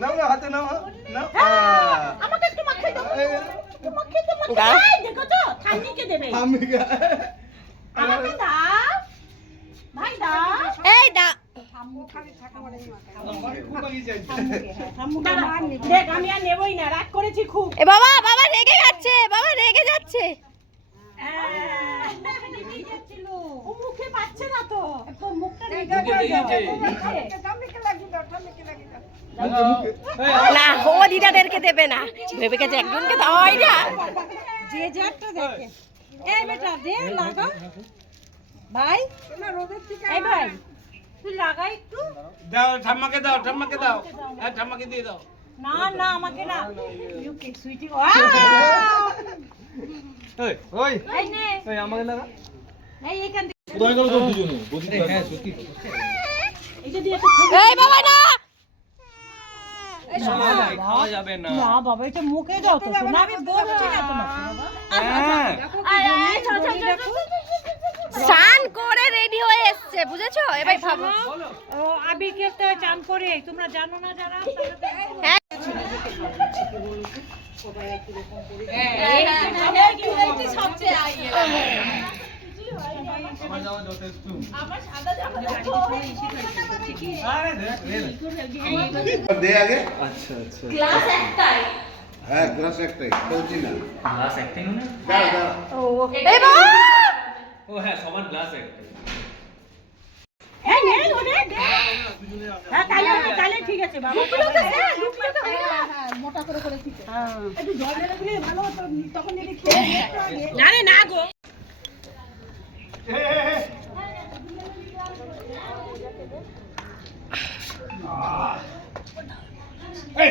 নাও না হাতে নাও নাও আমাকে একটু মাখিয়ে দাও একটু মাখিয়ে দাও দেখো তো ঠান্ডিকে দেবে ঠাম্মিকে আমাকে দাও ভাই দাও এই দা দেখ আমি আর নেবই না রাগ করেছি খুব এ বাবা বাবা রেগে যাচ্ছে বাবা রেগে যাচ্ছে ও মুখে পাচ্ছে না তো মুখটা না ও দিদাদেরকে দেবে না ভেবে গেছে একজনকে দেওয়া হয় না যে যারটা দেখে এই বেটা দে লাগা ভাই এই ভাই তুই লাগা একটু দাও ঠাম্মাকে দাও হ্যাঁ ঠাম্মাকে দিয়ে দাও না না আমাকে না ইউ কেক সুইটি ওই ওই এই নে ওই আমাকে লাগা এই এখান থেকে কোথায় গেল তোর দুজনে বসে হ্যাঁ সত্যি এটা দিয়ে তো এই বাবা না খাওয়া যাবে না না বাবা এটা মুখে দাও তো না আমি বলছি না তোমাকে বাবা হ্যাঁ স্নান করে রেডি হয়ে এসছে বুঝেছো এবার ভাবো ও আবিরকে তো চান করে তোমরা জানো না যারা হ্যাঁ সবচেয়ে আমার যাওয়া যথেষ্ট আমার সাদা জামা আরে দে আগে আচ্ছা আচ্ছা ক্লাস একটাই হ্যাঁ গ্লাস একটাই বলছি না গ্লাস একটাই না দাঁড়া দাঁড়া এই বাবা ও হ্যাঁ সবার গ্লাস একটাই এই নে ওরে হ্যাঁ তাহলে ঠিক আছে বাবা মোটা করে করে ঠিক হ্যাঁ একটু জল ঢেলে দিলে ভালো হতো তখন যদি খেয়ে না রে না গো এই